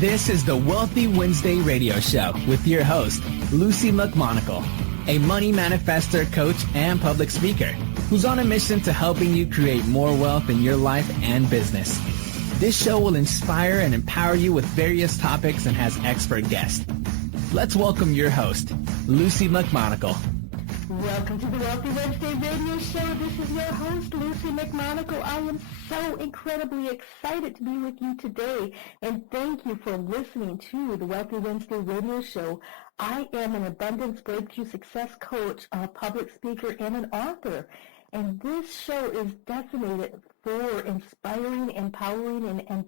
This is the Wealthy Wednesday radio show with your host, Luci McMonagle, a money manifestor, coach, and public speaker who's on a mission to helping you create more wealth in your life and business. This show will inspire and empower you with various topics and has expert guests. Let's welcome your host, Luci McMonagle. Welcome to the Wealthy Wednesday radio show. This is your host, Luci McMonagle. I am so incredibly excited to be with you today, and thank you for listening to the Wealthy Wednesday radio show. I am an abundance breakthrough success coach, a public speaker, and an author, and this show is designated for inspiring, empowering, and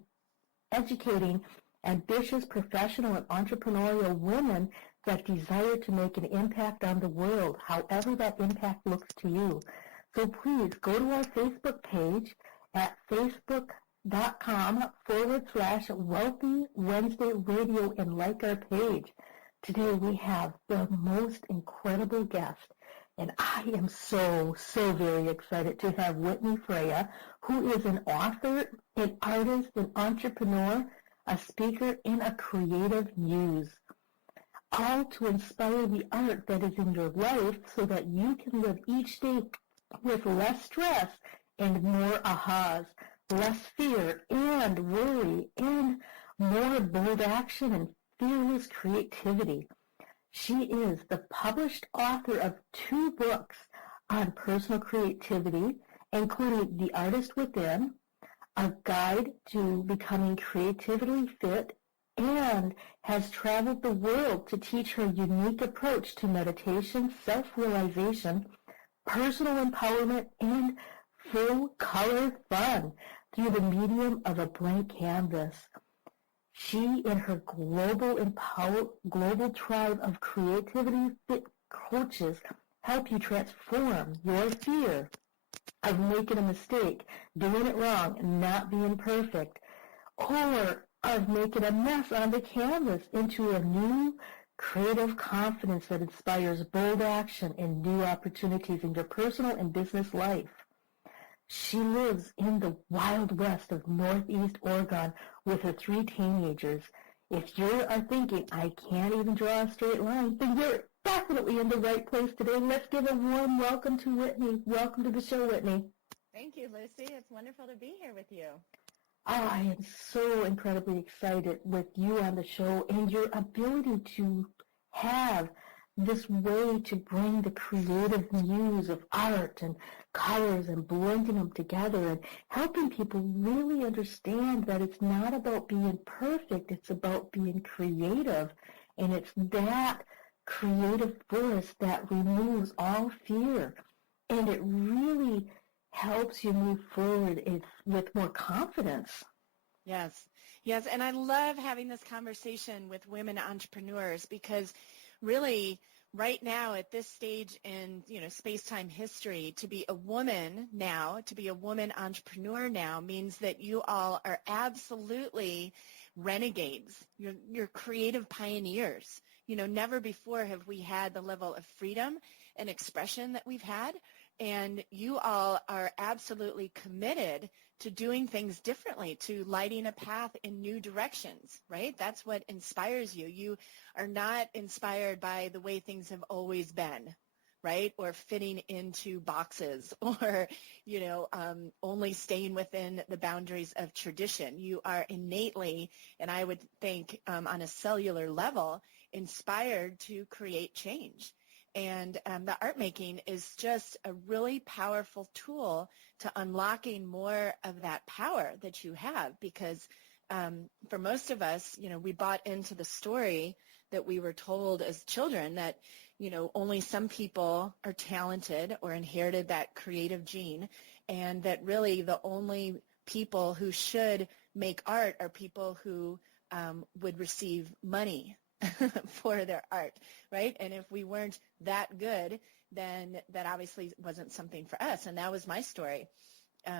educating ambitious professional and entrepreneurial women that desire to make an impact on the world, however that impact looks to you. So please go to our Facebook page at facebook.com/Wealthy Wednesday Radio and like our page. Today we have the most incredible guest, and I am so very excited to have Whitney Freya, who is an author, an artist, an entrepreneur, a speaker, and a creative muse. All to inspire the art that is in your life so that you can live each day with less stress and more ahas, less fear and worry, and more bold action and fearless creativity. She is the published author of 2 books on personal creativity, including The Artist Within, A Guide to Becoming Creatively Fit, and has traveled the world to teach her unique approach to meditation, self-realization, personal empowerment, and full-color fun through the medium of a blank canvas. She and her global tribe of creativity fit coaches help you transform your fear of making a mistake, doing it wrong, not being perfect, or of making a mess on the canvas into a new creative confidence that inspires bold action and new opportunities in your personal and business life. She lives in the wild west of Northeast Oregon with her 3 teenagers. If you are thinking, I can't even draw a straight line, then you're definitely in the right place today. Let's give a warm welcome to Whitney. Welcome to the show, Whitney. Thank you, Luci. It's wonderful to be here with you. Oh, I am so incredibly excited with you on the show and your ability to have this way to bring the creative muse of art and colors and blending them together and helping people really understand that it's not about being perfect, it's about being creative. And it's that creative force that removes all fear. And it really helps you move forward with more confidence. Yes, and I love having this conversation with women entrepreneurs because really right now at this stage in space-time history, to be a woman entrepreneur now means that you all are absolutely renegades. You're creative pioneers. Never before have we had the level of freedom and expression that we've had. And you all are absolutely committed to doing things differently, to lighting a path in new directions, right? That's what inspires you. You are not inspired by the way things have always been, right? Or fitting into boxes or, only staying within the boundaries of tradition. You are innately, and I would think on a cellular level, inspired to create change. And the art making is just a really powerful tool to unlocking more of that power that you have because for most of us, we bought into the story that we were told as children that, only some people are talented or inherited that creative gene and that really the only people who should make art are people who would receive money for their art, right? And if we weren't that good, then that obviously wasn't something for us. And that was my story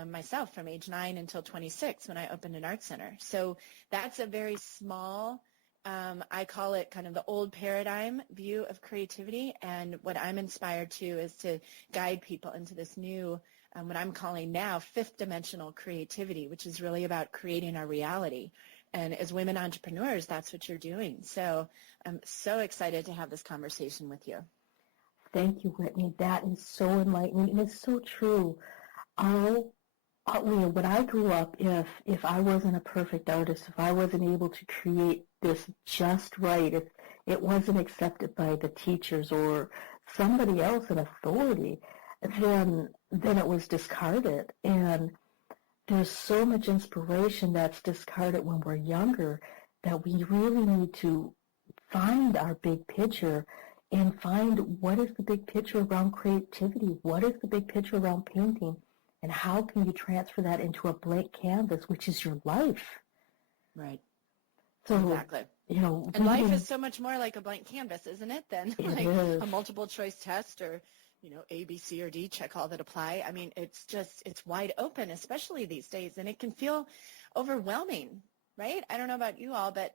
myself from age 9 until 26 when I opened an art center. So that's a very small, I call it kind of the old paradigm view of creativity. And what I'm inspired to is to guide people into this new, what I'm calling now 5th dimensional creativity, which is really about creating our reality. And as women entrepreneurs, that's what you're doing. So I'm so excited to have this conversation with you. Thank you, Whitney. That is so enlightening, and it's so true. When I grew up, if I wasn't a perfect artist, if I wasn't able to create this just right, if it wasn't accepted by the teachers or somebody else in authority, then it was discarded. And there's so much inspiration that's discarded when we're younger that we really need to find our big picture and find what is the big picture around creativity, what is the big picture around painting, and how can you transfer that into a blank canvas, which is your life. Right. So, exactly. And life is so much more like a blank canvas, isn't it, than like a multiple choice test or, A, B, C, or D, check all that apply. I mean, it's wide open, especially these days, and it can feel overwhelming, right? I don't know about you all, but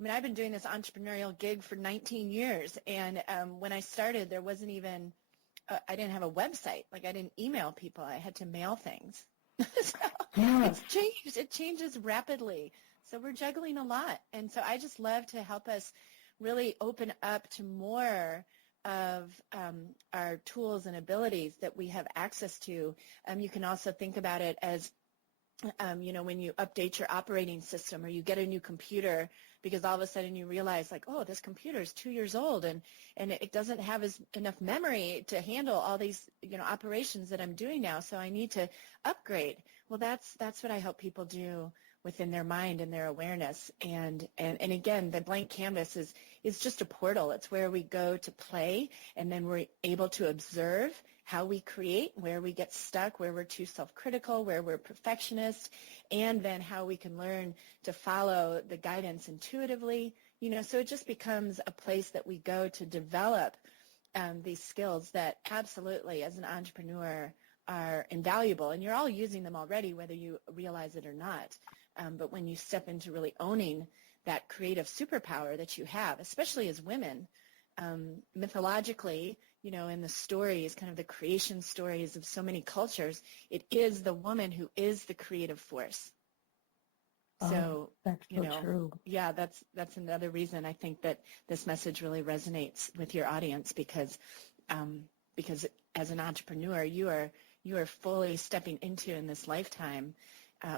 I mean, I've been doing this entrepreneurial gig for 19 years, and when I started, there wasn't even, I didn't have a website. Like, I didn't email people. I had to mail things. So it's changed. It changes rapidly. So we're juggling a lot. And so I just love to help us really open up to more of our tools and abilities that we have access to. You can also think about it as, when you update your operating system or you get a new computer, because all of a sudden you realize, like, oh, this computer is 2 years old and it doesn't have enough memory to handle all these, operations that I'm doing now, so I need to upgrade. Well, that's what I help people do within their mind and their awareness. And again, the blank canvas is just a portal. It's where we go to play, and then we're able to observe how we create, where we get stuck, where we're too self-critical, where we're perfectionists, and then how we can learn to follow the guidance intuitively. So it just becomes a place that we go to develop these skills that absolutely, as an entrepreneur, are invaluable. And you're all using them already, whether you realize it or not. But when you step into really owning that creative superpower that you have, especially as women, mythologically, in the stories, kind of the creation stories of so many cultures, it is the woman who is the creative force. So, that's so true. Yeah, that's another reason I think that this message really resonates with your audience, because as an entrepreneur, you are fully stepping into, in this lifetime,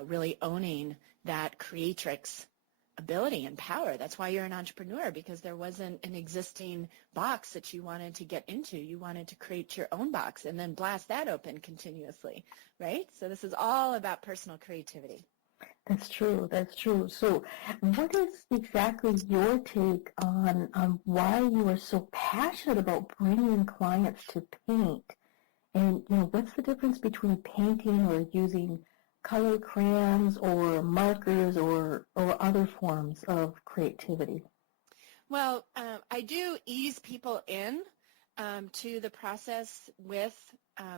really owning that creatrix ability and power. That's why you're an entrepreneur, because there wasn't an existing box that you wanted to get into. You wanted to create your own box and then blast that open continuously, right? So this is all about personal creativity. That's true. That's true. So what is exactly your take on why you are so passionate about bringing clients to paint? And, what's the difference between painting or using color crayons or markers or other forms of creativity? Well, I do ease people in to the process with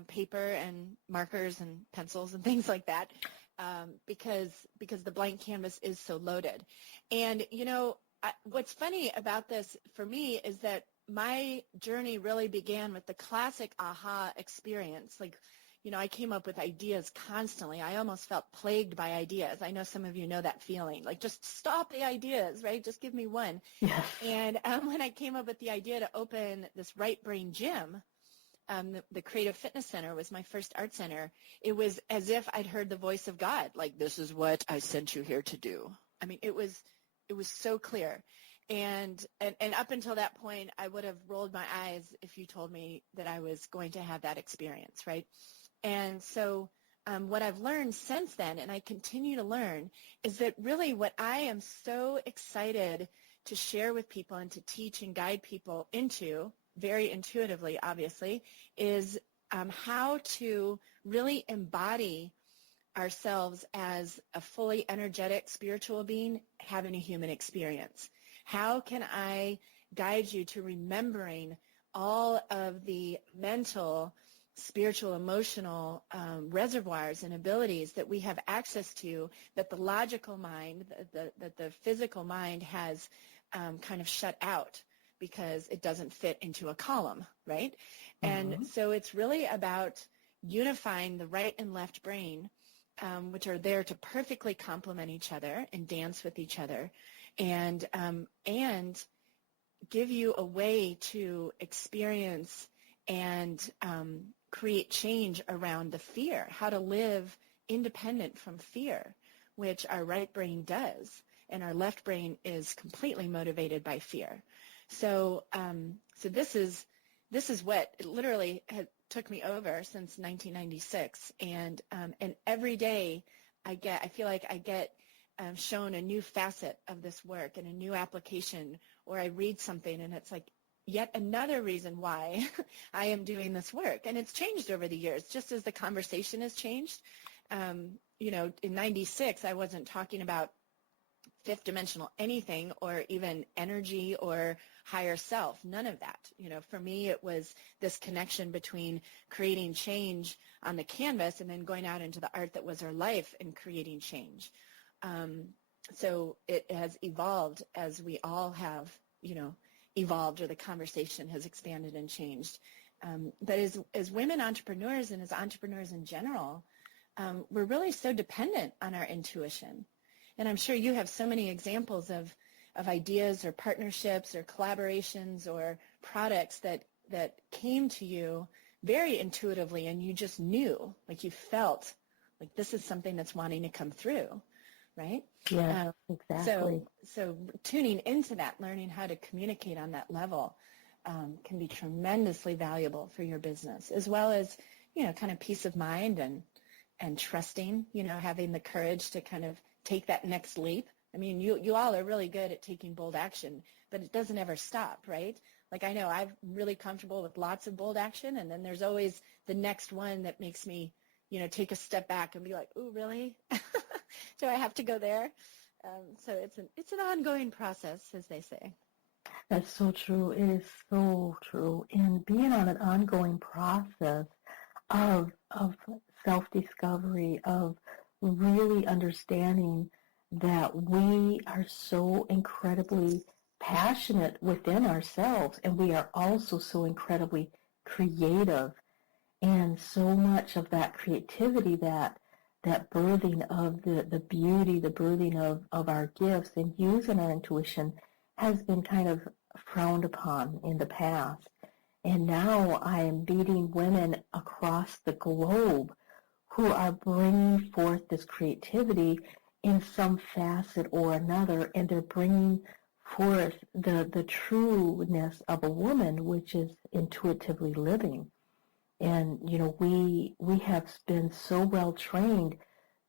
paper and markers and pencils and things like that, because the blank canvas is so loaded. And, what's funny about this for me is that my journey really began with the classic ah-hah experience. Like, I came up with ideas constantly. I almost felt plagued by ideas. I know some of you know that feeling. Like, just stop the ideas, right? Just give me one. Yes. And when I came up with the idea to open this Right Brain Gym, the Creative Fitness Center was my first art center. It was as if I'd heard the voice of God. Like, this is what I sent you here to do. I mean, it was so clear. And up until that point, I would have rolled my eyes if you told me that I was going to have that experience, right? And so what I've learned since then, and I continue to learn, is that really what I am so excited to share with people and to teach and guide people into, very intuitively, obviously, is how to really embody ourselves as a fully energetic spiritual being having a human experience. How can I guide you to remembering all of the mental, spiritual, emotional reservoirs and abilities that we have access to, that the logical mind, that the physical mind has kind of shut out because it doesn't fit into a column, right? Mm-hmm. And so it's really about unifying the right and left brain which are there to perfectly complement each other and dance with each other, and give you a way to experience and create change around the fear, how to live independent from fear, which our right brain does, and our left brain is completely motivated by fear. So this is what it literally took me over since 1996, and every day I feel like I get shown a new facet of this work and a new application, or I read something and it's like yet another reason why I am doing this work. And it's changed over the years, just as the conversation has changed. In 96, I wasn't talking about fifth dimensional anything, or even energy or higher self, none of that. For me, it was this connection between creating change on the canvas and then going out into the art that was our life and creating change. So it has evolved as we all have, evolved, or the conversation has expanded and changed. But as women entrepreneurs and as entrepreneurs in general, we're really so dependent on our intuition. And I'm sure you have so many examples of ideas or partnerships or collaborations or products that came to you very intuitively, and you just knew, like you felt like this is something that's wanting to come through, right? Yeah, exactly. So tuning into that, learning how to communicate on that level can be tremendously valuable for your business, as well as, kind of peace of mind and trusting, having the courage to kind of take that next leap. I mean, you all are really good at taking bold action, but it doesn't ever stop, right? Like I know I'm really comfortable with lots of bold action, and then there's always the next one that makes me, take a step back and be like, ooh, really? Do I have to go there? So it's an ongoing process, as they say. That's so true. It is so true. And being on an ongoing process of self-discovery, of really understanding that we are so incredibly passionate within ourselves, and we are also so incredibly creative, and so much of that creativity, that birthing of the beauty, the birthing of our gifts and using our intuition has been kind of frowned upon in the past. And now I am meeting women across the globe who are bringing forth this creativity in some facet or another, and they're bringing forth the trueness of a woman, which is intuitively living. And, we have been so well trained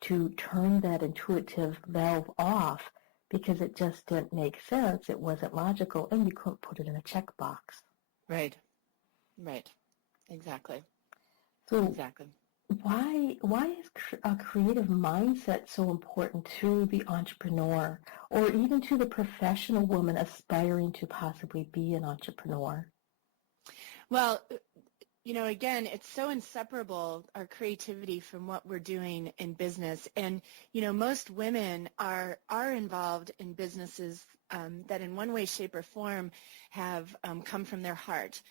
to turn that intuitive valve off because it just didn't make sense. It wasn't logical, and you couldn't put it in a checkbox. Right. Exactly. So exactly. Why is a creative mindset so important to the entrepreneur, or even to the professional woman aspiring to possibly be an entrepreneur? Well, again, it's so inseparable, our creativity, from what we're doing in business. And, most women are involved in businesses that in one way, shape, or form have come from their heart.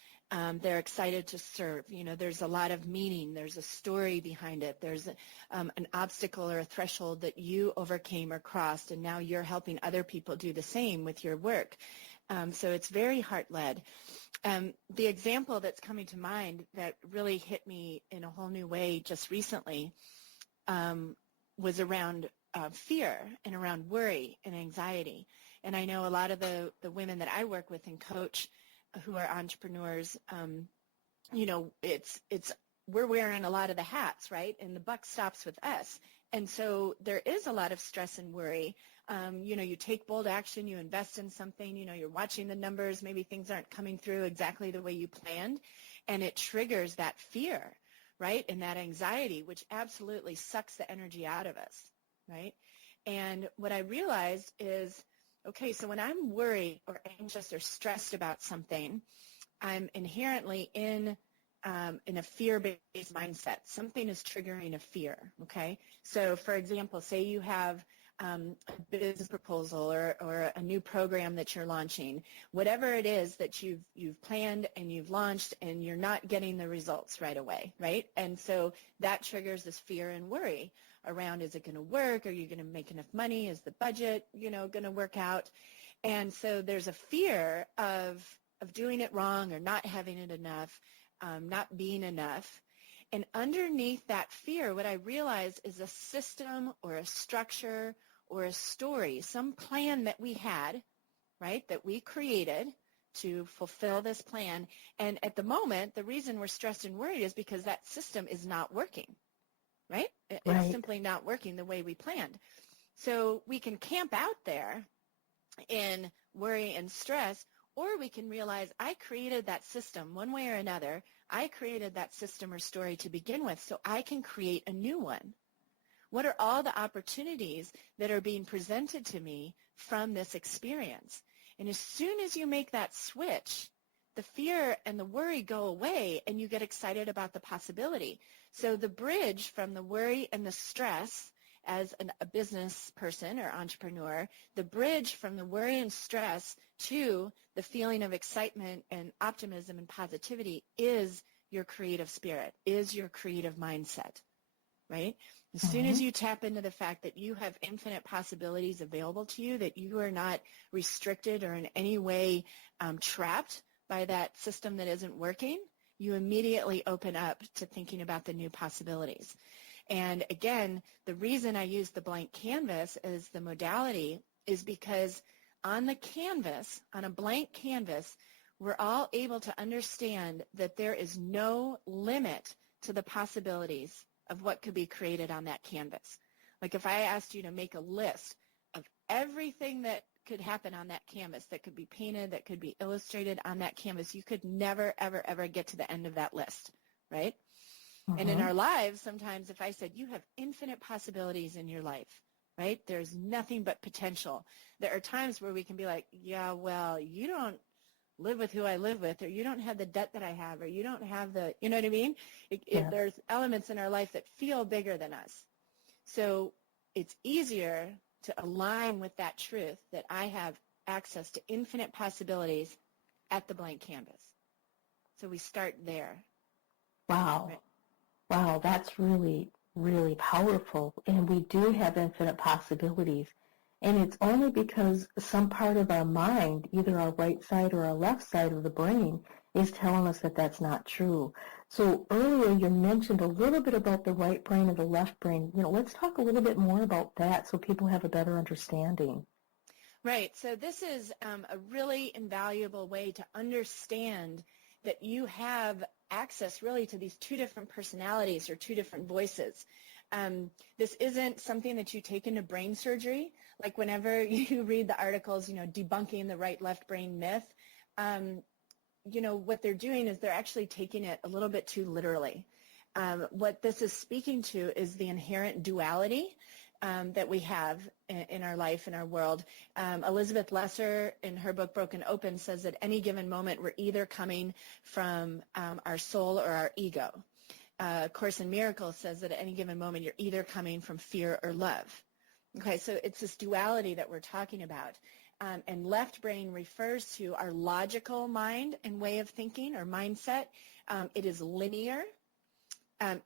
They're excited to serve. There's a lot of meaning. There's a story behind it. There's an obstacle or a threshold that you overcame or crossed, and now you're helping other people do the same with your work. So it's very heart-led. The example that's coming to mind that really hit me in a whole new way just recently was around fear and around worry and anxiety. And I know a lot of the women that I work with and coach who are entrepreneurs, we're wearing a lot of the hats, right? And the buck stops with us. And so there is a lot of stress and worry. You take bold action, you invest in something, you're watching the numbers, maybe things aren't coming through exactly the way you planned, and it triggers that fear, right? And that anxiety, which absolutely sucks the energy out of us, right? And what I realized is, okay, so when I'm worried or anxious or stressed about something, I'm inherently in a fear-based mindset. Something is triggering a fear, okay? So, for example, say you have a business proposal or a new program that you're launching, whatever it is that you've planned and you've launched, and you're not getting the results right away, right? And so that triggers this fear and worry around, is it going to work? Are you going to make enough money? Is the budget, going to work out? And so there's a fear of doing it wrong or not having it enough, not being enough. And underneath that fear, what I realize is a system or a structure or a story, some plan that we had, right, that we created to fulfill this plan. And at the moment, the reason we're stressed and worried is because that system is not working, right? It's simply not working the way we planned. So we can camp out there in worry and stress, or we can realize I created that system one way or another. I created that system or story to begin with, so I can create a new one. What are all the opportunities that are being presented to me from this experience? And as soon as you make that switch, the fear and the worry go away, and you get excited about the possibility. So the bridge from the worry and the stress as a business person or entrepreneur, the bridge from the worry and stress to the feeling of excitement and optimism and positivity is your creative spirit, is your creative mindset, right? As soon as you tap into the fact that you have infinite possibilities available to you, that you are not restricted or in any way trapped by that system that isn't working, you immediately open up to thinking about the new possibilities. And again, the reason I use the blank canvas as the modality is because on the canvas, on a blank canvas, we're all able to understand that there is no limit to the possibilities of what could be created on that canvas. Like if I asked you to make a list of everything that could happen on that canvas, that could be painted, that could be illustrated on that canvas, you could never, ever, ever get to the end of that list, right? And in our lives, sometimes if I said, you have infinite possibilities in your life, right? There's nothing but potential. There are times where we can be like, yeah, well, you don't live with who I live with, or you don't have the debt that I have, or you don't have the, you know what I mean? There's elements in our life that feel bigger than us. So it's easier to align with that truth that I have access to infinite possibilities at the blank canvas. So we start there. Wow. Right? Wow, that's really, really powerful. And we do have infinite possibilities. And it's only because some part of our mind, either our right side or our left side of the brain, is telling us that that's not true. So earlier you mentioned a little bit about the right brain and the left brain. Let's talk a little bit more about that so people have a better understanding. Right. So this is a really invaluable way to understand that you have access really to these two different personalities or two different voices. This isn't something that you take into brain surgery. Like whenever you read the articles, debunking the right-left brain myth, what they're doing is they're actually taking it a little bit too literally. What this is speaking to is the inherent duality that we have in our life, in our world. Elizabeth Lesser, in her book Broken Open, says at any given moment we're either coming from our soul or our ego. Course in Miracles says that at any given moment you're either coming from fear or love. Okay, so it's this duality that we're talking about. And left brain refers to our logical mind and way of thinking or mindset. It is linear.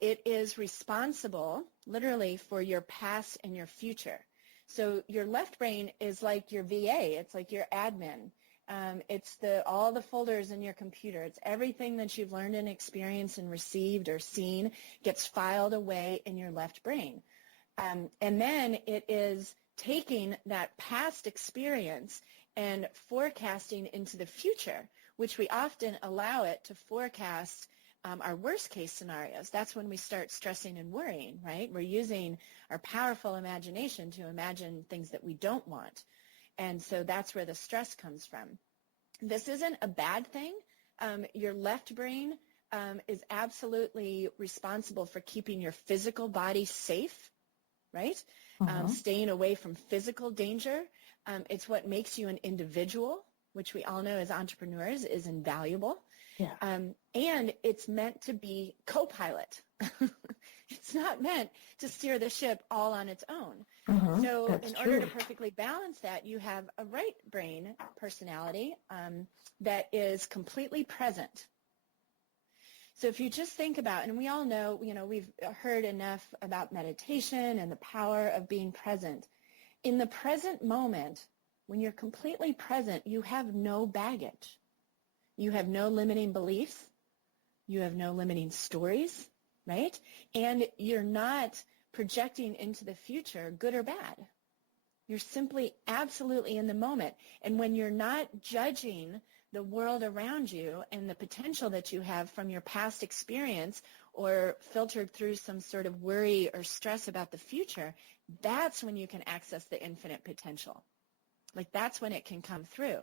It is responsible, literally, for your past and your future. So your left brain is like your VA. It's like your admin. It's all the folders in your computer. It's everything that you've learned and experienced and received or seen gets filed away in your left brain. And then it is taking that past experience and forecasting into the future, which we often allow it to forecast our worst case scenarios. That's when we start stressing and worrying, right? We're using our powerful imagination to imagine things that we don't want. And so that's where the stress comes from. This isn't a bad thing. Your left brain is absolutely responsible for keeping your physical body safe, right? Staying away from physical danger. It's what makes you an individual, which we all know as entrepreneurs is invaluable. Yeah. And it's meant to be co-pilot. It's not meant to steer the ship all on its own. So in order to perfectly balance that, you have a right brain personality that is completely present. So if you just think about, and we all know, we've heard enough about meditation and the power of being present. In the present moment, when you're completely present, you have no baggage. You have no limiting beliefs. You have no limiting stories, right? And you're not projecting into the future, good or bad. You're simply absolutely in the moment. And when you're not judging the world around you and the potential that you have from your past experience or filtered through some sort of worry or stress about the future, that's when you can access the infinite potential. Like, that's when it can come through.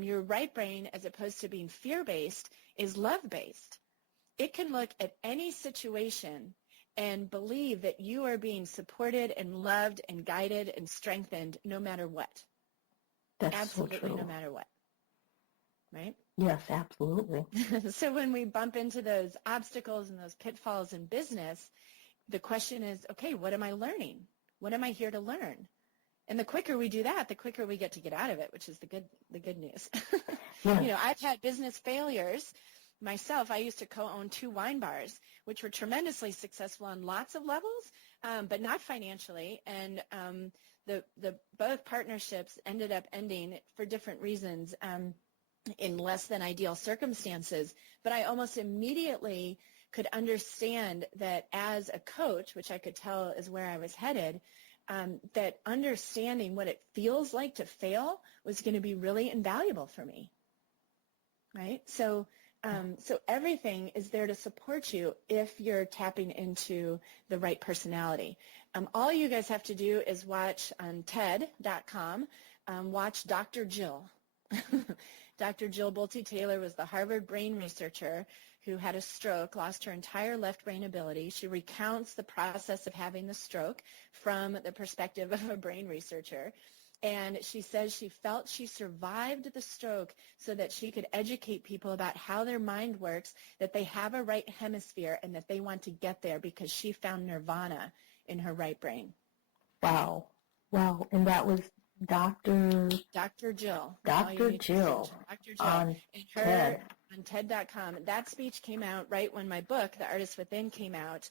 Your right brain, as opposed to being fear-based, is love-based. It can look at any situation and believe that you are being supported and loved and guided and strengthened no matter what. That's absolutely so true. No matter what. Right? Yes, absolutely. So when we bump into those obstacles and those pitfalls in business, the question is, okay, what am I learning? What am I here to learn? And the quicker we do that, the quicker we get out of it, which is the good news. Yes. I've had business failures myself. I used to co-own 2 wine bars, which were tremendously successful on lots of levels, but not financially. And the both partnerships ended up ending for different reasons in less than ideal circumstances. But I almost immediately could understand that as a coach, which I could tell is where I was headed, that understanding what it feels like to fail was going to be really invaluable for me, right? So everything is there to support you if you're tapping into the right personality. All you guys have to do is watch on TED.com, watch Dr. Jill. Dr. Jill Bolte Taylor was the Harvard brain researcher who had a stroke, lost her entire left brain ability. She recounts the process of having the stroke from the perspective of a brain researcher. And she says she felt she survived the stroke so that she could educate people about how their mind works, that they have a right hemisphere, and that they want to get there because she found nirvana in her right brain. Wow. And that was Dr. Jill. Dr. Jill. Dr. Jill. On TED. On TED.com. That speech came out right when my book, The Artist Within, came out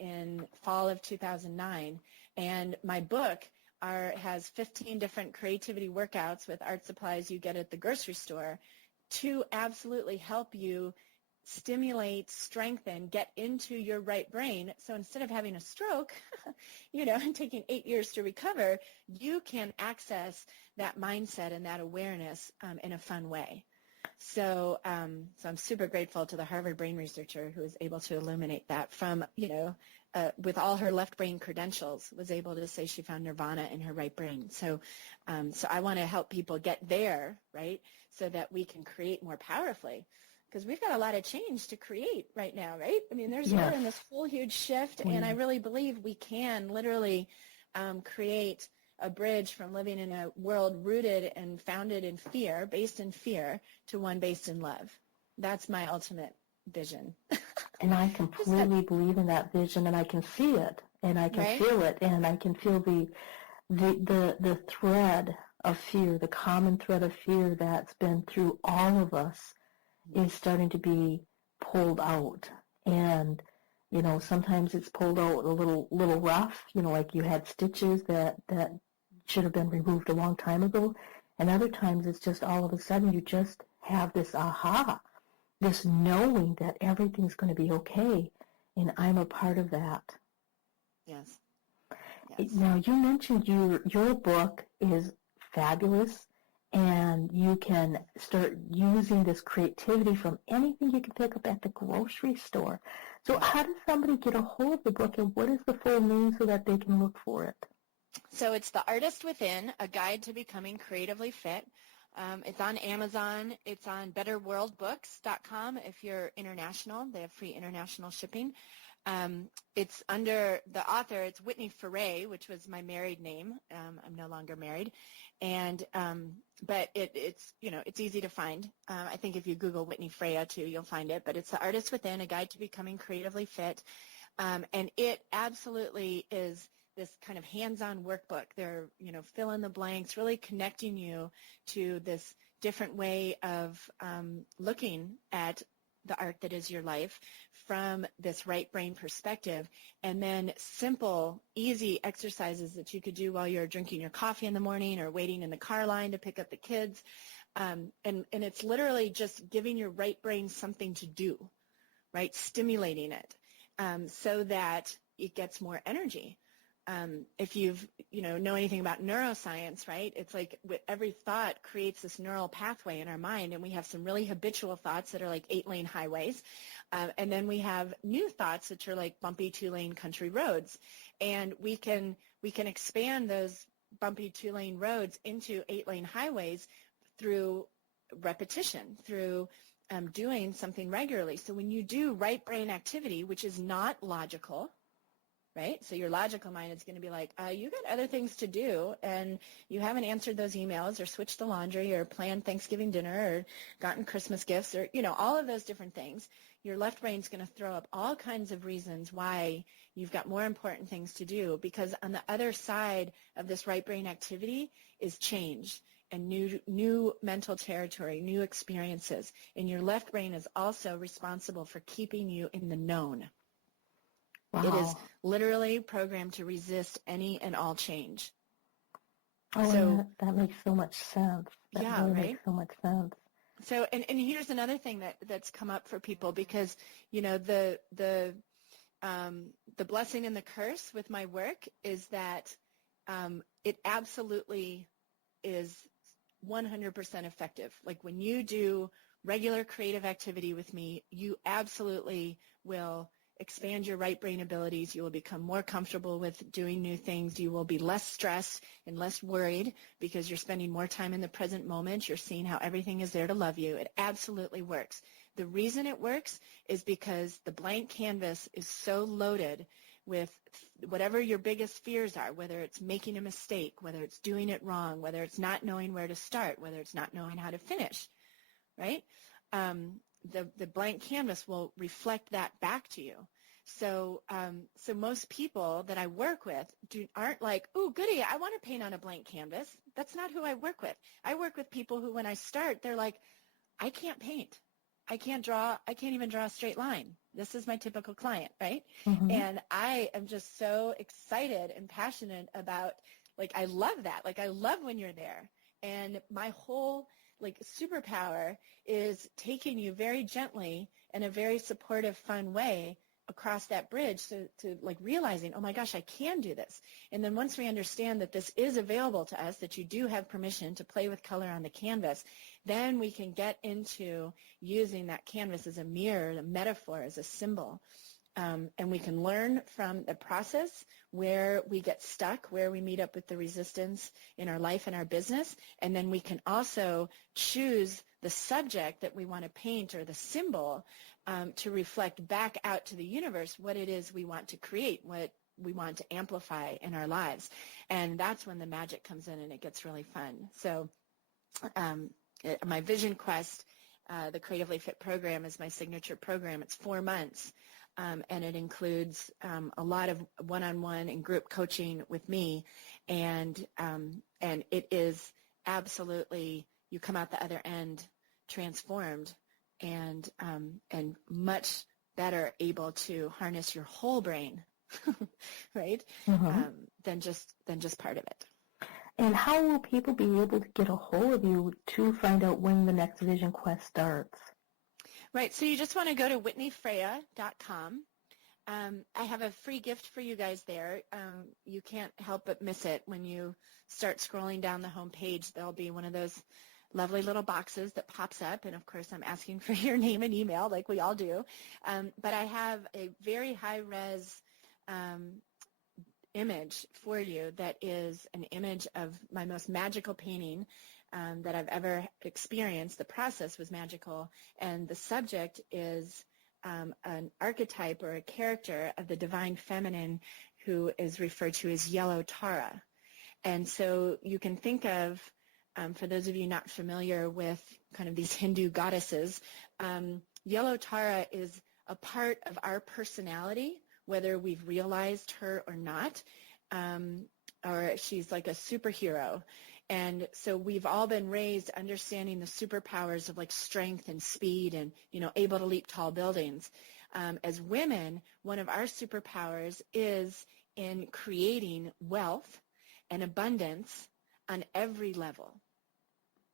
in fall of 2009. And my book has 15 different creativity workouts with art supplies you get at the grocery store to absolutely help you stimulate, strengthen, get into your right brain. So instead of having a stroke, and taking 8 years to recover, you can access that mindset and that awareness in a fun way. So I'm super grateful to the Harvard brain researcher who was able to illuminate that from, with all her left brain credentials, was able to say she found nirvana in her right brain. So I want to help people get there, right, so that we can create more powerfully. Because we've got a lot of change to create right now, right? I mean, we're in this whole huge shift, and I really believe we can literally create a bridge from living in a world rooted and founded in fear, based in fear, to one based in love. That's my ultimate vision. And I completely believe in that vision, and I can see it, and I can feel it, and I can feel the thread of fear, the common thread of fear that's been through all of us is starting to be pulled out. And, sometimes it's pulled out a little rough, like you had stitches that should have been removed a long time ago. And other times it's just all of a sudden you just have this aha, this knowing that everything's going to be okay. And I'm a part of that. Yes. Now, you mentioned your book is fabulous, and you can start using this creativity from anything you can pick up at the grocery store. So how does somebody get a hold of the book, and what is the full name so that they can look for it? So it's The Artist Within, A Guide to Becoming Creatively Fit. It's on Amazon. It's on betterworldbooks.com if you're international. They have free international shipping. It's under the author, it's Whitney Freya, which was my married name. I'm no longer married. And but it's easy to find. I think if you Google Whitney Freya too, you'll find it. But it's The Artist Within, A Guide to Becoming Creatively Fit. And it absolutely is this kind of hands-on workbook. They're, fill in the blanks, really connecting you to this different way of looking at the art that is your life from this right brain perspective, and then simple, easy exercises that you could do while you're drinking your coffee in the morning or waiting in the car line to pick up the kids. And it's literally just giving your right brain something to do, right? Stimulating it so that it gets more energy. If you've, know anything about neuroscience, right, it's like every thought creates this neural pathway in our mind, and we have some really habitual thoughts that are like 8-lane highways, and then we have new thoughts that are like bumpy 2-lane country roads, and we can expand those bumpy 2-lane roads into 8-lane highways through repetition, through doing something regularly. So when you do right brain activity, which is not logical, right? So your logical mind is going to be like, you got other things to do, and you haven't answered those emails or switched the laundry or planned Thanksgiving dinner or gotten Christmas gifts or, all of those different things. Your left brain's going to throw up all kinds of reasons why you've got more important things to do, because on the other side of this right brain activity is change and new mental territory, new experiences. And your left brain is also responsible for keeping you in the known. Wow. It is literally programmed to resist any and all change. Oh, so that makes so much sense. That yeah, really right? makes so much sense. So, and here's another thing that's come up for people, because, the blessing and the curse with my work is that it absolutely is 100% effective. Like when you do regular creative activity with me, you absolutely will expand your right brain abilities. You will become more comfortable with doing new things. You will be less stressed and less worried because you're spending more time in the present moment. You're seeing how everything is there to love you. It absolutely works. The reason it works is because the blank canvas is so loaded with whatever your biggest fears are, whether it's making a mistake, whether it's doing it wrong, whether it's not knowing where to start, whether it's not knowing how to finish, right? The blank canvas will reflect that back to you. So most people that I work with aren't like, oh, goody, I want to paint on a blank canvas. That's not who I work with. I work with people who, when I start, they're like, I can't paint. I can't draw. I can't even draw a straight line. This is my typical client, right? Mm-hmm. And I am just so excited and passionate about, like, I love that. Like, I love when you're there. And my whole superpower is taking you very gently in a very supportive, fun way across that bridge to realizing, oh my gosh, I can do this. And then once we understand that this is available to us, that you do have permission to play with color on the canvas, then we can get into using that canvas as a mirror, a metaphor, as a symbol. And we can learn from the process where we get stuck, where we meet up with the resistance in our life and our business. And then we can also choose the subject that we want to paint, or the symbol, to reflect back out to the universe what it is we want to create, what we want to amplify in our lives. And that's when the magic comes in and it gets really fun. So my Vision Quest, the Creatively Fit program, is my signature program. It's 4 months. And it includes a lot of one-on-one and group coaching with me, and it is absolutely, you come out the other end transformed and much better able to harness your whole brain, right? Mm-hmm. Than just part of it. And how will people be able to get a hold of you to find out when the next Vision Quest starts? Right, so you just want to go to whitneyfreya.com. I have a free gift for you guys there. You can't help but miss it when you start scrolling down the home page. There'll be one of those lovely little boxes that pops up, and of course I'm asking for your name and email like we all do. But I have a very high-res image for you that is an image of my most magical painting that I've ever experienced. The process was magical, and the subject is an archetype or a character of the divine feminine who is referred to as Yellow Tara. And so you can think of, for those of you not familiar with kind of these Hindu goddesses, Yellow Tara is a part of our personality, whether we've realized her or not, or she's like a superhero. And so we've all been raised understanding the superpowers of like strength and speed and, able to leap tall buildings. As women, one of our superpowers is in creating wealth and abundance on every level,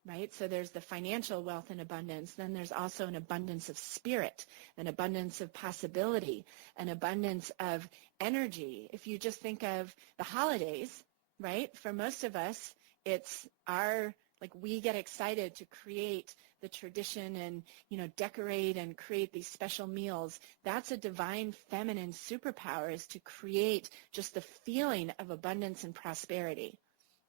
right? So there's the financial wealth and abundance. Then there's also an abundance of spirit, an abundance of possibility, an abundance of energy. If you just think of the holidays, right? For most of us, it's we get excited to create the tradition and, decorate and create these special meals. That's a divine feminine superpower, is to create just the feeling of abundance and prosperity.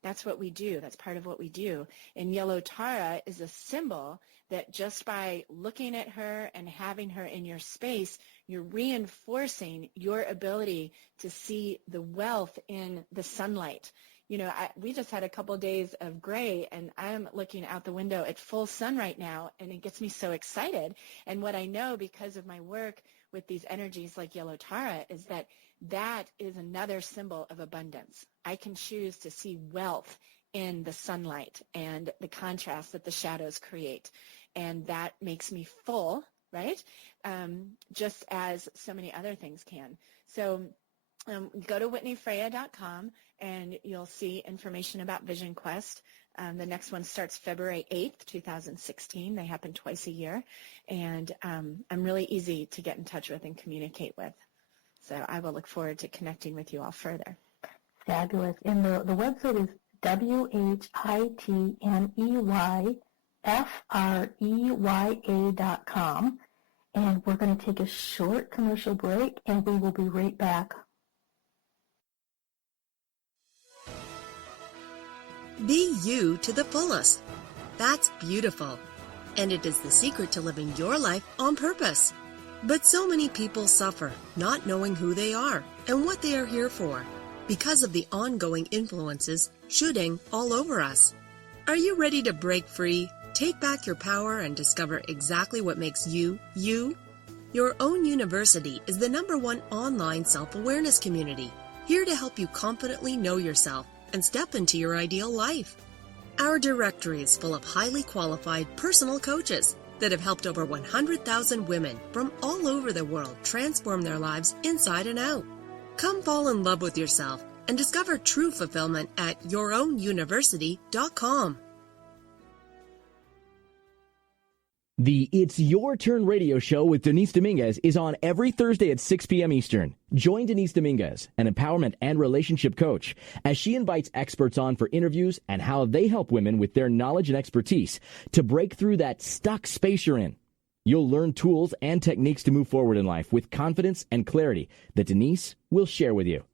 That's what we do. That's part of what we do. And Yellow Tara is a symbol that just by looking at her and having her in your space, you're reinforcing your ability to see the wealth in the sunlight. We just had a couple days of gray, and I'm looking out the window at full sun right now, and it gets me so excited. And what I know because of my work with these energies like Yellow Tara is that that is another symbol of abundance. I can choose to see wealth in the sunlight and the contrast that the shadows create. And that makes me full, right? Just as so many other things can. So go to WhitneyFreya.com and you'll see information about Vision Quest. The next one starts February 8th, 2016. They happen twice a year. And I'm really easy to get in touch with and communicate with. So I will look forward to connecting with you all further. Fabulous. And the website is WHITNEYFREYA.com. And we're going to take a short commercial break, and we will be right back. Be you to the fullest. That's beautiful. And it is the secret to living your life on purpose. But so many people suffer not knowing who they are and what they are here for because of the ongoing influences shooting all over us. Are you ready to break free, take back your power, and discover exactly what makes you, you? Your Own University is the #1 online self-awareness community, here to help you confidently know yourself and step into your ideal life. Our directory is full of highly qualified personal coaches that have helped over 100,000 women from all over the world transform their lives inside and out. Come fall in love with yourself and discover true fulfillment at yourownuniversity.com. The It's Your Turn radio show with Denise Dominguez is on every Thursday at 6 p.m. Eastern. Join Denise Dominguez, an empowerment and relationship coach, as she invites experts on for interviews and how they help women with their knowledge and expertise to break through that stuck space you're in. You'll learn tools and techniques to move forward in life with confidence and clarity that Denise will share with you.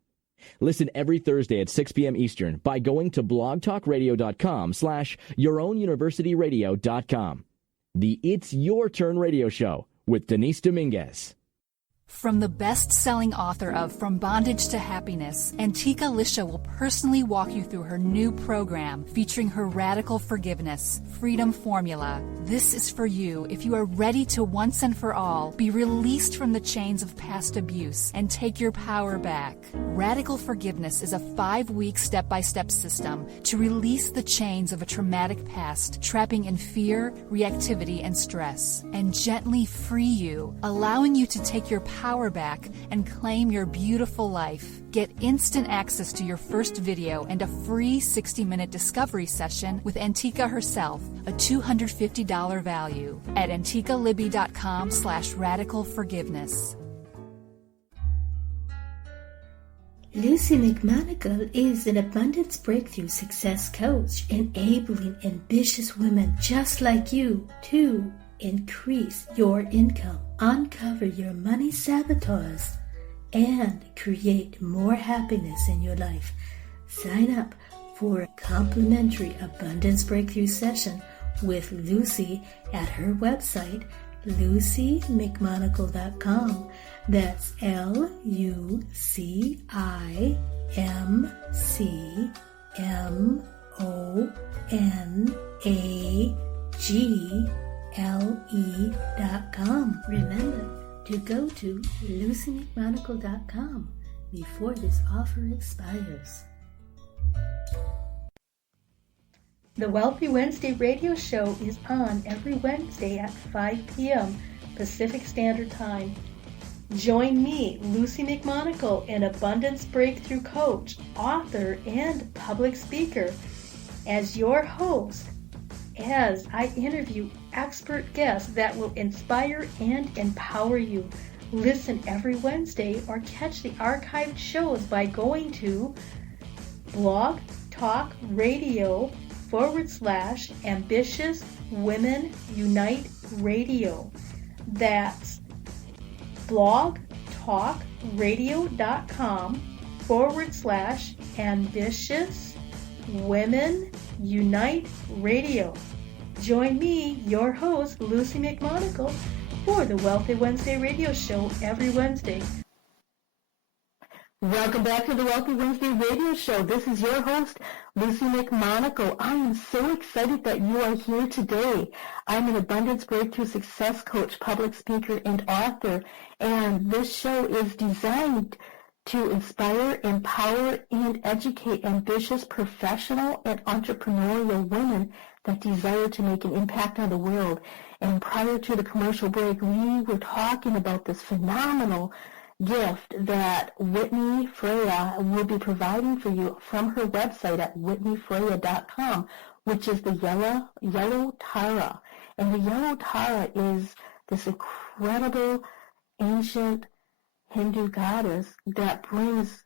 Listen every Thursday at 6 p.m. Eastern by going to blogtalkradio.com/yourownuniversityradio.com. The It's Your Turn radio show with Denise Dominguez. From the best-selling author of From Bondage to Happiness, Antika Lisha will personally walk you through her new program featuring her Radical Forgiveness, Freedom Formula. This is for you if you are ready to once and for all be released from the chains of past abuse and take your power back. Radical Forgiveness is a 5-week step-by-step system to release the chains of a traumatic past, trapping in fear, reactivity, and stress, and gently free you, allowing you to take your power back and claim your beautiful life. Get instant access to your first video and a free 60-minute discovery session with Antika herself, a $250 value, at antikalibby.com/radicalforgiveness. Luci McMonagle is an abundance breakthrough success coach, enabling ambitious women just like you to increase your income, uncover your money saboteurs, and create more happiness in your life. Sign up for a complimentary abundance breakthrough session with Luci at her website, LuciMcMonagle.com. That's LuciMcMonagle.com. Remember to go to LuciMcMonagle.com before this offer expires. The Wealthy Wednesday radio show is on every Wednesday at 5 p.m. Pacific Standard Time. Join me, Luci McMonagle, an abundance breakthrough coach, author, and public speaker, as your host, as I interview expert guests that will inspire and empower you. Listen every Wednesday or catch the archived shows by going to Blog Talk Radio /Ambitious Women Unite Radio. That's blogtalkradio.com /Ambitious Women Unite Radio. Join me, your host, Luci McMonagle, for the Wealthy Wednesday radio show every Wednesday. Welcome back to the Wealthy Wednesday radio show. This is your host, Luci McMonagle. I am so excited that you are here today. I'm an abundance breakthrough success coach, public speaker, and author, and this show is designed to inspire, empower, and educate ambitious professional and entrepreneurial women that desire to make an impact on the world. And prior to the commercial break, we were talking about this phenomenal gift that Whitney Freya will be providing for you from her website at whitneyfreya.com, which is the yellow Tara. And the yellow Tara is this incredible ancient Hindu goddess that brings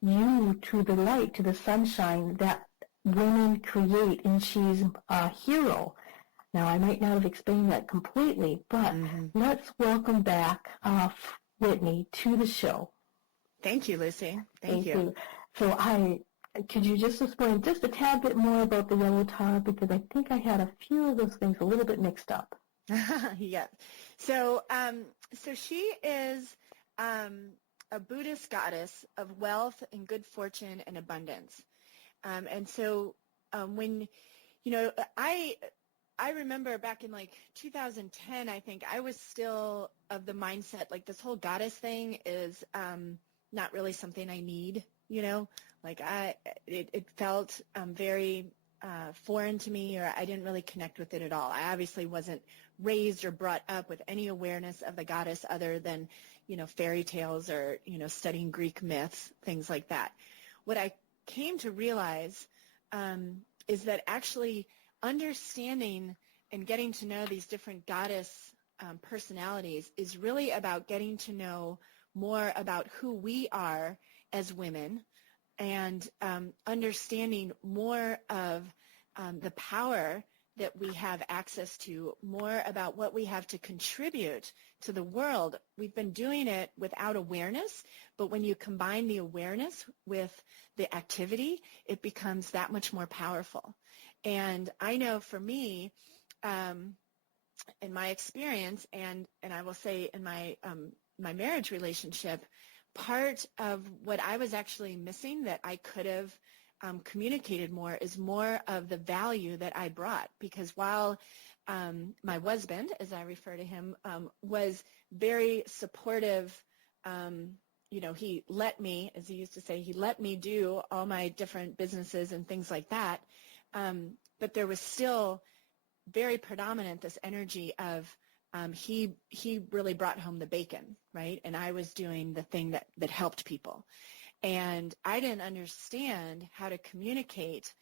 you to the light, to the sunshine that women create, and she's a hero. Now, I might not have explained that completely, but let's welcome back Whitney to the show. Thank you, Luci. Thank you. So could you just explain just a tad bit more about the yellow Tara, because I think I had a few of those things a little bit mixed up. Yeah. So she is a Buddhist goddess of wealth and good fortune and abundance. And so when, I remember back in like 2010, I think I was still of the mindset, like this whole goddess thing is not really something I need, like it felt very foreign to me, or I didn't really connect with it at all. I obviously wasn't raised or brought up with any awareness of the goddess other than, fairy tales or, studying Greek myths, things like that. What I came to realize is that actually understanding and getting to know these different goddess personalities is really about getting to know more about who we are as women, and understanding more of the power that we have access to, more about what we have to contribute to the world. We've been doing it without awareness, but when you combine the awareness with the activity, it becomes that much more powerful. And I know for me, in my experience, and I will say in my my marriage relationship, part of what I was actually missing that I could have communicated more is more of the value that I brought. Because while my husband, as I refer to him, was very supportive, he let me, as he used to say, he let me do all my different businesses and things like that. But there was still very predominant this energy of he really brought home the bacon, right? And I was doing the thing that helped people. And I didn't understand how to communicate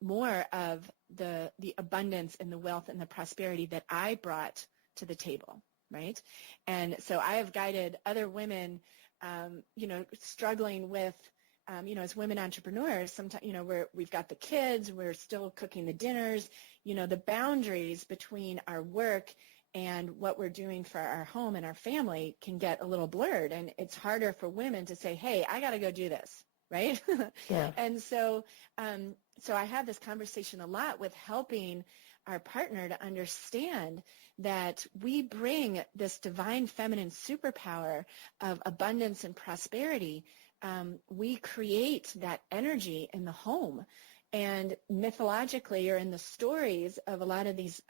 more of the abundance and the wealth and the prosperity that I brought to the table, right? And so I have guided other women, struggling with, as women entrepreneurs, sometimes, we've got the kids, we're still cooking the dinners, the boundaries between our work and what we're doing for our home and our family can get a little blurred. And it's harder for women to say, hey, I got to go do this, right? Yeah. And so I have this conversation a lot with helping our partner to understand that we bring this divine feminine superpower of abundance and prosperity. We create that energy in the home. And mythologically, or in the stories of a lot of these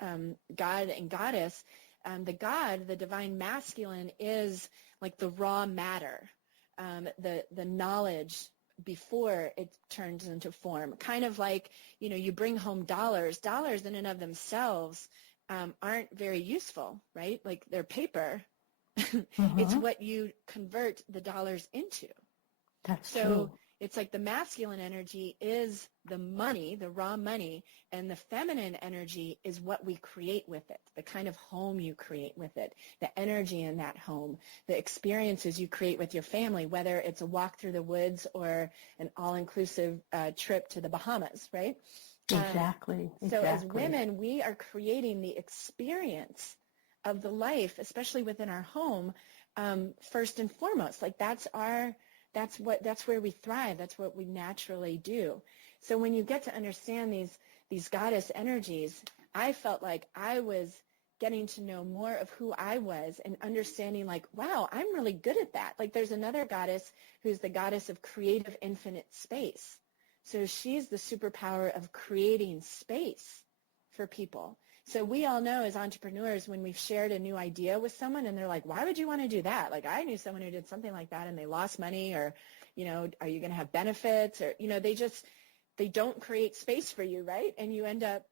god and goddess, the divine masculine is like the raw matter, the knowledge before it turns into form. Kind of like, you bring home dollars. Dollars in and of themselves aren't very useful, right? Like they're paper. It's what you convert the dollars into. That's so true. It's like the masculine energy is the money, the raw money, and the feminine energy is what we create with it, the kind of home you create with it, the energy in that home, the experiences you create with your family, whether it's a walk through the woods or an all-inclusive trip to the Bahamas, right? Exactly. So as women, we are creating the experience of the life, especially within our home, first and foremost. Like that's where we thrive. That's what we naturally do. So when you get to understand these goddess energies, I felt like I was getting to know more of who I was and understanding like, wow, I'm really good at that. Like there's another goddess who's the goddess of creative infinite space. So she's the superpower of creating space for people. So we all know as entrepreneurs when we've shared a new idea with someone and they're like, why would you want to do that? Like I knew someone who did something like that and they lost money, or, are you going to have benefits? Or, they don't create space for you, right? And you end up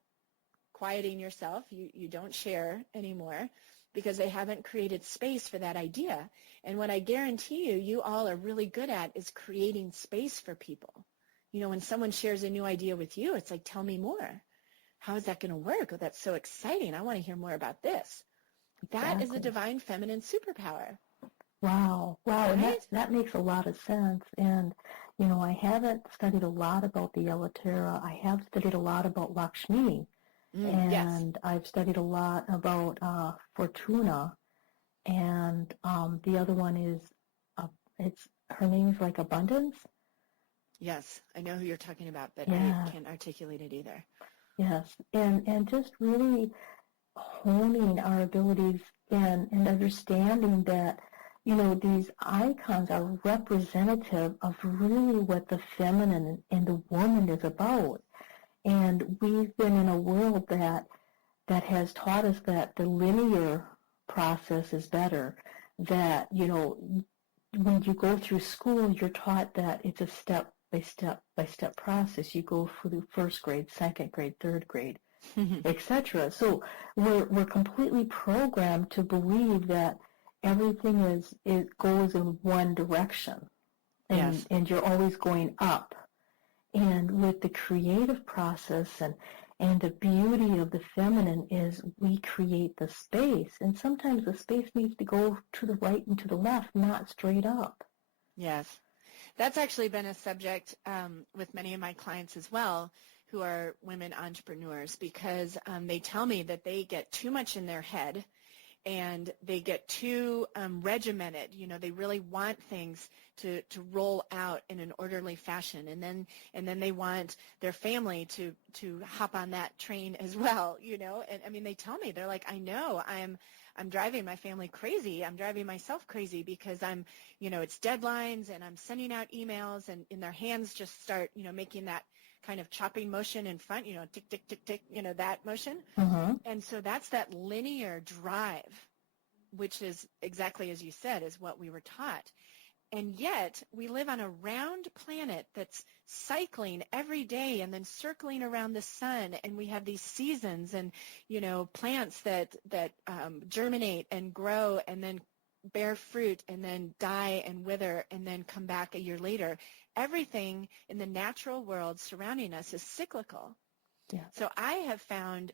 quieting yourself. You don't share anymore because they haven't created space for that idea. And what I guarantee you all are really good at is creating space for people. When someone shares a new idea with you, it's like, tell me more. How is that going to work? Oh, that's so exciting. I want to hear more about this. That is the divine feminine superpower. Wow. Right? And that makes a lot of sense. And, I haven't studied a lot about the Yellow Terra. I have studied a lot about Lakshmi. And yes. I've studied a lot about Fortuna. And the other one is, her name is like Abundance. Yes, I know who you're talking about, but Yeah. I can't articulate it either. Yes, and just really honing our abilities and understanding that, these icons are representative of really what the feminine and the woman is about. And we've been in a world that has taught us that the linear process is better, that, when you go through school, you're taught that it's a step-by-step process. You go through first grade, second grade, third grade, etc. So we're completely programmed to believe that everything goes in one direction, and Yes. and you're always going up. And with the creative process and the beauty of the feminine is we create the space, and sometimes the space needs to go to the right and to the left, not straight up. Yes. That's actually been a subject with many of my clients as well, who are women entrepreneurs, because they tell me that they get too much in their head and they get too regimented. They really want things to roll out in an orderly fashion, and then they want their family to hop on that train as well. And I mean, they tell me, they're like, I know I'm driving my family crazy. I'm driving myself crazy because it's deadlines and I'm sending out emails, and in their hands just start, making that kind of chopping motion in front, tick, tick, tick, tick, that motion. Mm-hmm. And so that's that linear drive, which is exactly as you said, is what we were taught. And yet we live on a round planet that's cycling every day and then circling around the sun. And we have these seasons and, plants that germinate and grow and then bear fruit and then die and wither and then come back a year later. Everything in the natural world surrounding us is cyclical. Yeah. So I have found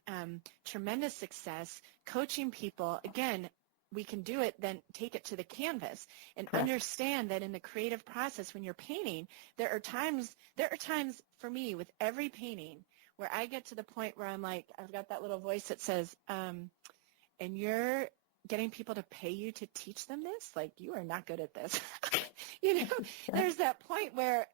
tremendous success coaching people. Again, we can do it, then take it to the canvas and Correct. Understand that in the creative process when you're painting, there are times for me with every painting where I get to the point where I'm like, I've got that little voice that says, and you're getting people to pay you to teach them this? Like, you are not good at this. There's that point where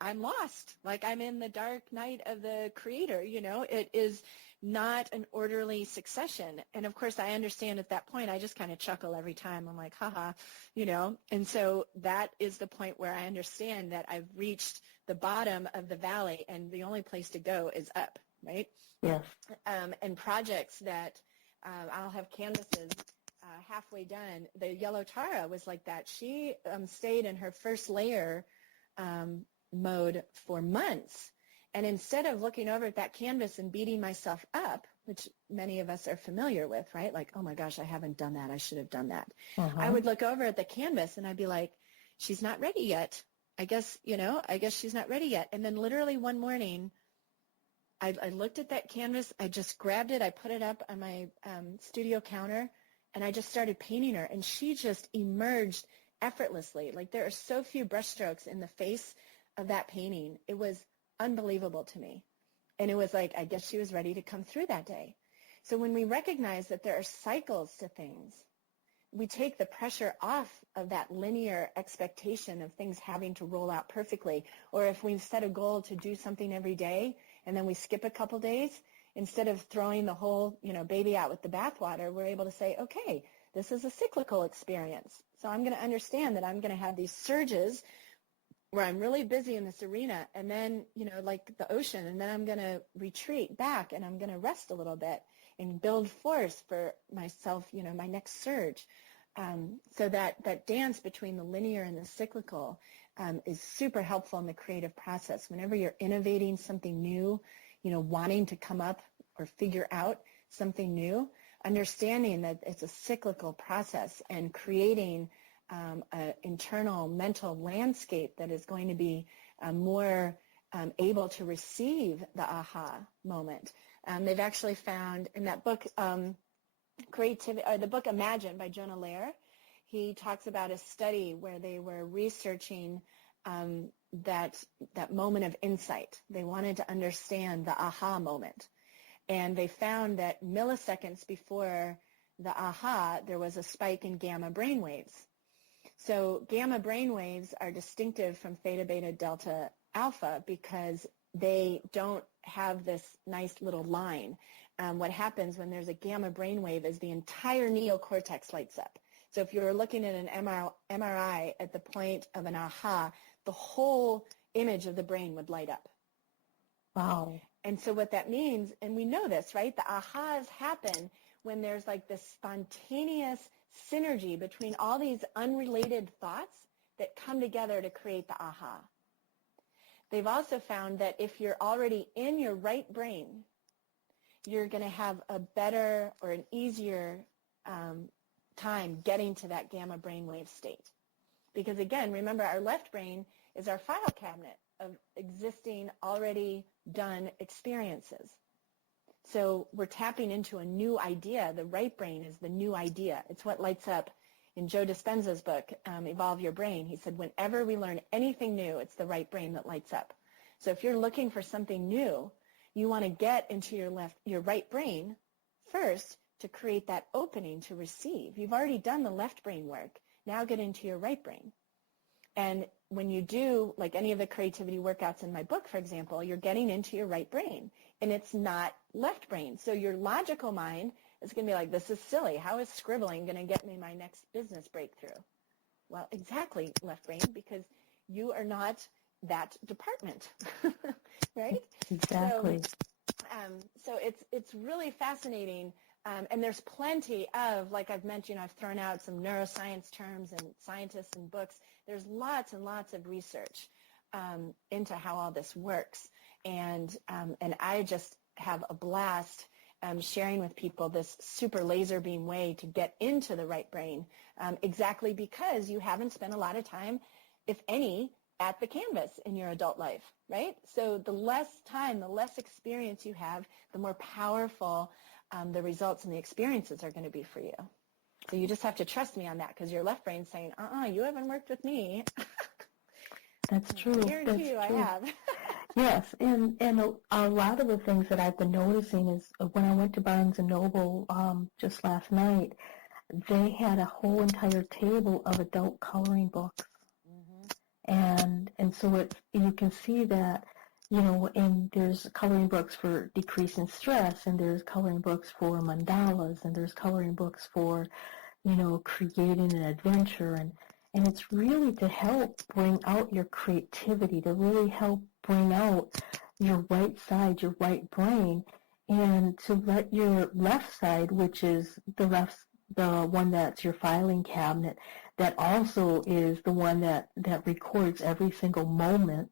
I'm lost. Like, I'm in the dark night of the creator, it is not an orderly succession. And of course, I understand at that point, I just kind of chuckle every time. I'm like, haha, and so that is the point where I understand that I've reached the bottom of the valley and the only place to go is up, right? Yes. And projects that I'll have canvases halfway done. The Yellow Tara was like that. She stayed in her first layer mode for months. And instead of looking over at that canvas and beating myself up, which many of us are familiar with, right? Like, oh my gosh, I haven't done that. I should have done that. I would look over at the canvas and I'd be like, she's not ready yet. I guess she's not ready yet. And then literally one morning, I looked at that canvas. I just grabbed it. I put it up on my studio counter, and I just started painting her. And she just emerged effortlessly. Like, there are so few brushstrokes in the face of that painting. It was unbelievable to me. And it was like, I guess she was ready to come through that day. So when we recognize that there are cycles to things, we take the pressure off of that linear expectation of things having to roll out perfectly. Or if we've set a goal to do something every day and then we skip a couple days, instead of throwing the whole, baby out with the bathwater, we're able to say, okay, this is a cyclical experience. So I'm going to understand that I'm going to have these surges where I'm really busy in this arena, and then, like the ocean, and then I'm going to retreat back and I'm going to rest a little bit and build force for myself, my next surge. So that dance between the linear and the cyclical is super helpful in the creative process. Whenever you're innovating something new, wanting to come up or figure out something new, understanding that it's a cyclical process and creating an internal mental landscape that is going to be more able to receive the aha moment. They've actually found in that book, Creativity, or the book Imagine by Jonah Lehrer, he talks about a study where they were researching that moment of insight. They wanted to understand the aha moment. And they found that milliseconds before the aha, there was a spike in gamma brainwaves. So gamma brainwaves are distinctive from theta, beta, delta, alpha because they don't have this nice little line. What happens when there's a gamma brainwave is the entire neocortex lights up. So if you're looking at an MRI at the point of an aha, the whole image of the brain would light up. Wow. And so what that means, and we know this, right? The ahas happen when there's like this spontaneous synergy between all these unrelated thoughts that come together to create the aha. They've also found that if you're already in your right brain, you're going to have a better or an easier time getting to that gamma brainwave state. Because again, remember, our left brain is our file cabinet of existing, already done experiences. So we're tapping into a new idea. The right brain is the new idea. It's what lights up. In Joe Dispenza's book, Evolve Your Brain, he said, whenever we learn anything new, it's the right brain that lights up. So if you're looking for something new, you want to get into your right brain first to create that opening to receive. You've already done the left brain work. Now get into your right brain. And when you do, like any of the creativity workouts in my book, for example, you're getting into your right brain, and it's not left brain. So your logical mind is going to be like, this is silly. How is scribbling going to get me my next business breakthrough? Well, exactly, left brain, because you are not that department, right? Exactly. So it's really fascinating. And there's plenty of, like I've mentioned, I've thrown out some neuroscience terms and scientists and books. There's lots and lots of research into how all this works. And I just have a blast sharing with people this super laser beam way to get into the right brain, exactly because you haven't spent a lot of time, if any, at the canvas in your adult life, right? So the less time, the less experience you have, the more powerful the results and the experiences are going to be for you. So you just have to trust me on that, because your left brain's saying, you haven't worked with me. That's true. I guarantee you I have. Yes, and a lot of the things that I've been noticing is when I went to Barnes & Noble just last night, they had a whole entire table of adult coloring books. Mm-hmm. And so you can see that, and there's coloring books for decreasing stress, and there's coloring books for mandalas, and there's coloring books for, creating an adventure, and it's really to help bring out your creativity, to really help bring out your right side, your right brain, and to let your left side, which is the one that's your filing cabinet, that also is the one that records every single moment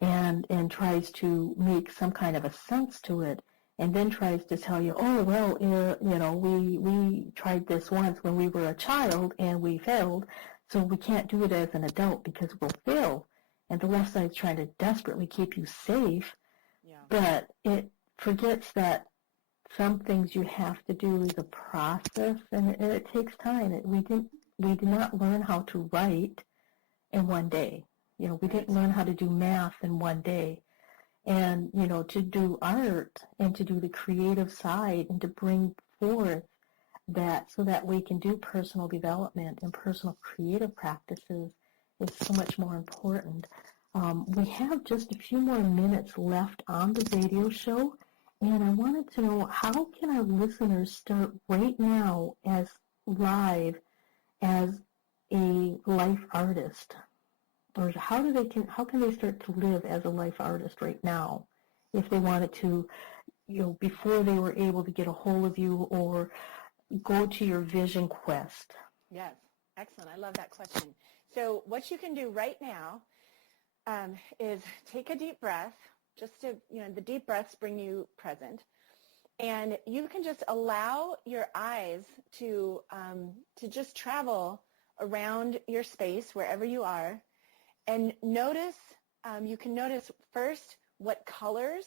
and tries to make some kind of a sense to it, and then tries to tell you, oh, well, we tried this once when we were a child and we failed, so we can't do it as an adult because we'll fail. And the left side is trying to desperately keep you safe, but it forgets that some things you have to do is a process, and it takes time. We did not learn how to write in one day. We didn't learn how to do math in one day. And, to do art and to do the creative side and to bring forth that so that we can do personal development and personal creative practices is so much more important. We have just a few more minutes left on the radio show, and I wanted to know, how can our listeners start right now as live as a life artist? Or how can they start to live as a life artist right now if they wanted to, before they were able to get a hold of you or go to your vision quest? Yes, excellent. I love that question. So what you can do right now is take a deep breath, just to, the deep breaths bring you present. And you can just allow your eyes to just travel around your space, wherever you are, and notice, you can notice first what colors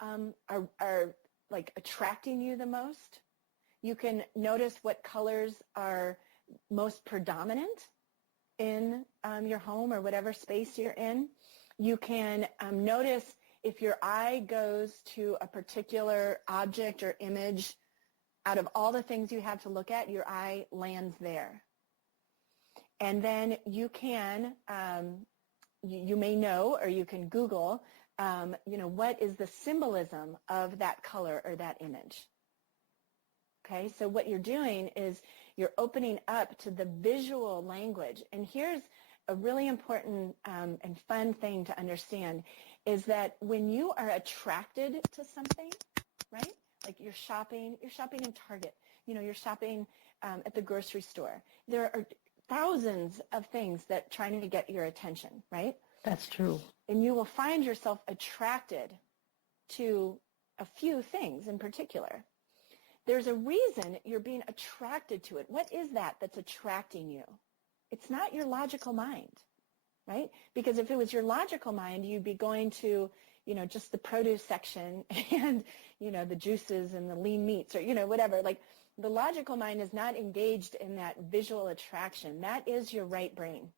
are like attracting you the most. You can notice what colors are most predominant in your home or whatever space you're in. You can notice if your eye goes to a particular object or image, out of all the things you have to look at, your eye lands there. And then you can, you may know, or you can Google, what is the symbolism of that color or that image. Okay, so what you're doing is you're opening up to the visual language. And here's a really important and fun thing to understand, is that when you are attracted to something, right, like you're shopping in Target, you're shopping at the grocery store, there are thousands of things that trying to get your attention, right? That's true. And you will find yourself attracted to a few things in particular. There's a reason you're being attracted to it. What is that that's attracting you? It's not your logical mind, right? Because if it was your logical mind, you'd be going to, just the produce section and, the juices and the lean meats or, whatever. Like, the logical mind is not engaged in that visual attraction. That is your right brain.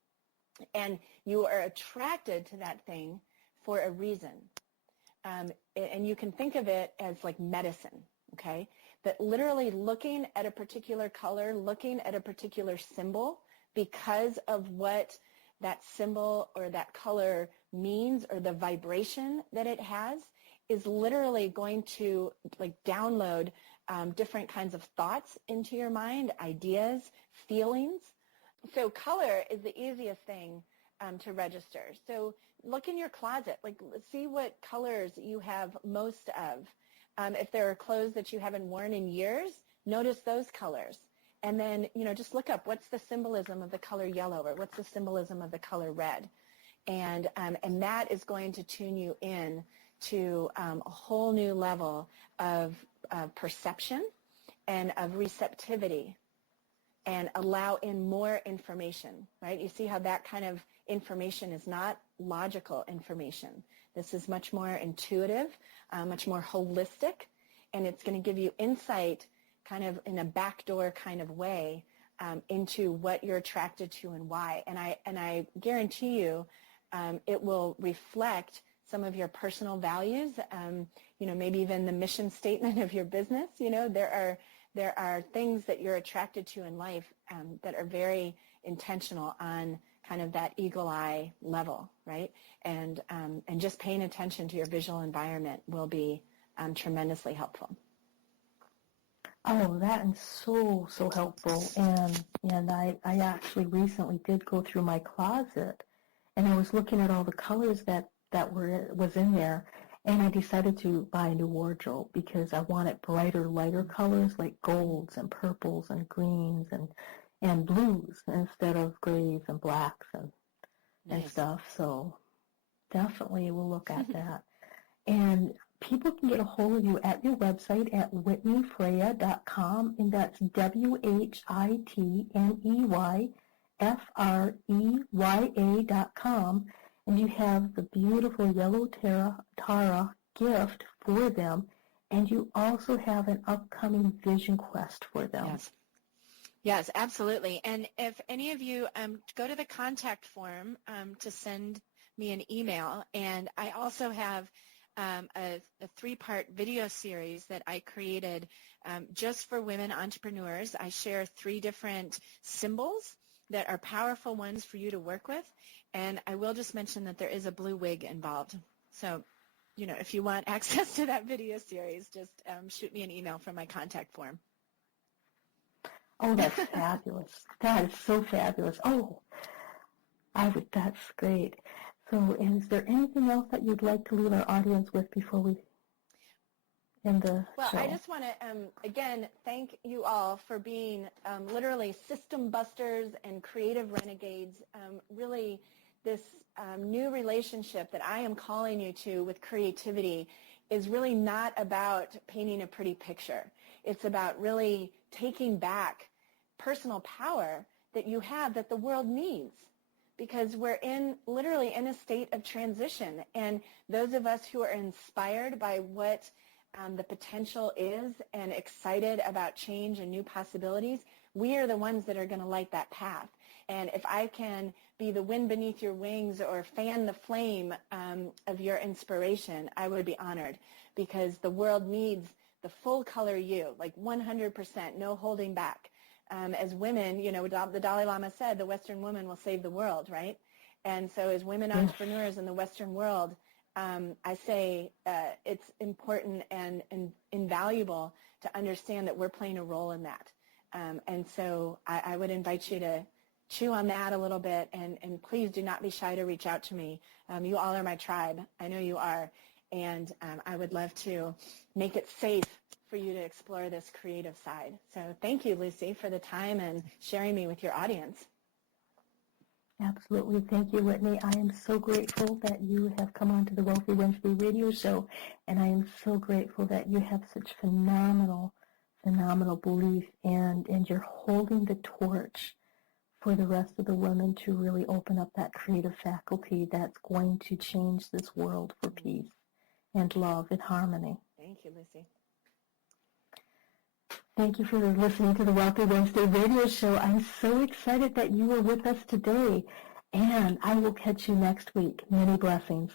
And you are attracted to that thing for a reason. And you can think of it as like medicine, okay? That literally looking at a particular color, looking at a particular symbol, because of what that symbol or that color means or the vibration that it has, is literally going to like download different kinds of thoughts into your mind, ideas, feelings. So color is the easiest thing to register. So look in your closet, like see what colors you have most of. If there are clothes that you haven't worn in years, notice those colors. And then, just look up what's the symbolism of the color yellow or what's the symbolism of the color red. And that is going to tune you in to a whole new level of perception and of receptivity, and allow in more information, right? You see how that kind of information is not logical information. This is much more intuitive, much more holistic, and it's going to give you insight kind of in a backdoor kind of way into what you're attracted to and why. And I guarantee you it will reflect some of your personal values, maybe even the mission statement of your business. There are things that you're attracted to in life that are very intentional on kind of that eagle eye level, right? And just paying attention to your visual environment will be tremendously helpful. Oh, that is so helpful. And I actually recently did go through my closet, and I was looking at all the colors that was in there, and I decided to buy a new wardrobe because I wanted brighter, lighter colors like golds and purples and greens and blues instead of grays and blacks and stuff. So definitely we'll look at that. And people can get a hold of you at your website at whitneyfreya.com, and that's WHITNEYFREYA.com. And you have the beautiful yellow Tara gift for them, and you also have an upcoming vision quest for them. Yes. Yes, absolutely. And if any of you go to the contact form to send me an email, and I also have a 3-part video series that I created just for women entrepreneurs. I share 3 different symbols that are powerful ones for you to work with, and I will just mention that there is a blue wig involved. So, if you want access to that video series, just shoot me an email from my contact form. Oh, that's fabulous. That is so fabulous. Oh, that's great. So, is there anything else that you'd like to leave our audience with before we end the show? I just want to, again, thank you all for being literally system busters and creative renegades. Really, this new relationship that I am calling you to with creativity is really not about painting a pretty picture. It's about really taking back personal power that you have that the world needs, because we're literally in a state of transition. And those of us who are inspired by what the potential is and excited about change and new possibilities, we are the ones that are going to light that path. And if I can be the wind beneath your wings or fan the flame of your inspiration, I would be honored, because the world needs the full color you, like 100%, no holding back. As women, the Dalai Lama said, the Western woman will save the world, right? And so as women entrepreneurs in the Western world, I say it's important and invaluable to understand that we're playing a role in that. And so I would invite you to chew on that a little bit, and please do not be shy to reach out to me. You all are my tribe. I know you are. And I would love to make it safe for you to explore this creative side. So thank you, Luci, for the time and sharing me with your audience. Absolutely. Thank you, Whitney. I am so grateful that you have come on to the Wealthy Wednesday radio show, and I am so grateful that you have such phenomenal belief, and you're holding the torch for the rest of the women to really open up that creative faculty that's going to change this world for peace and love and harmony. Thank you, Luci. Thank you for listening to the Wealthy Wednesday radio show. I'm so excited that you were with us today, and I will catch you next week. Many blessings.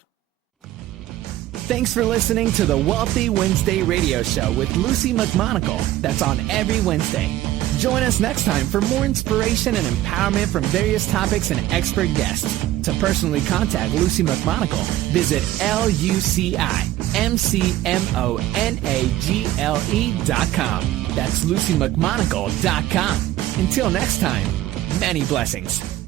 Thanks for listening to the Wealthy Wednesday radio show with Luci McMonagle. That's on every Wednesday. Join us next time for more inspiration and empowerment from various topics and expert guests. To personally contact Luci McMonagle, visit LuciMcMonagle.com. That's LuciMcMonagle.com. Until next time, many blessings.